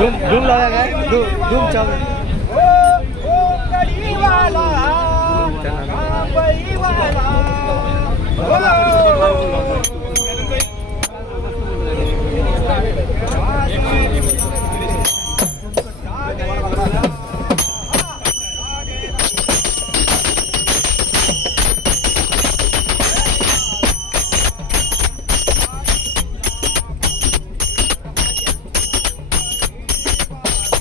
धूम धूम लावा काय धूम धूम चालू वाला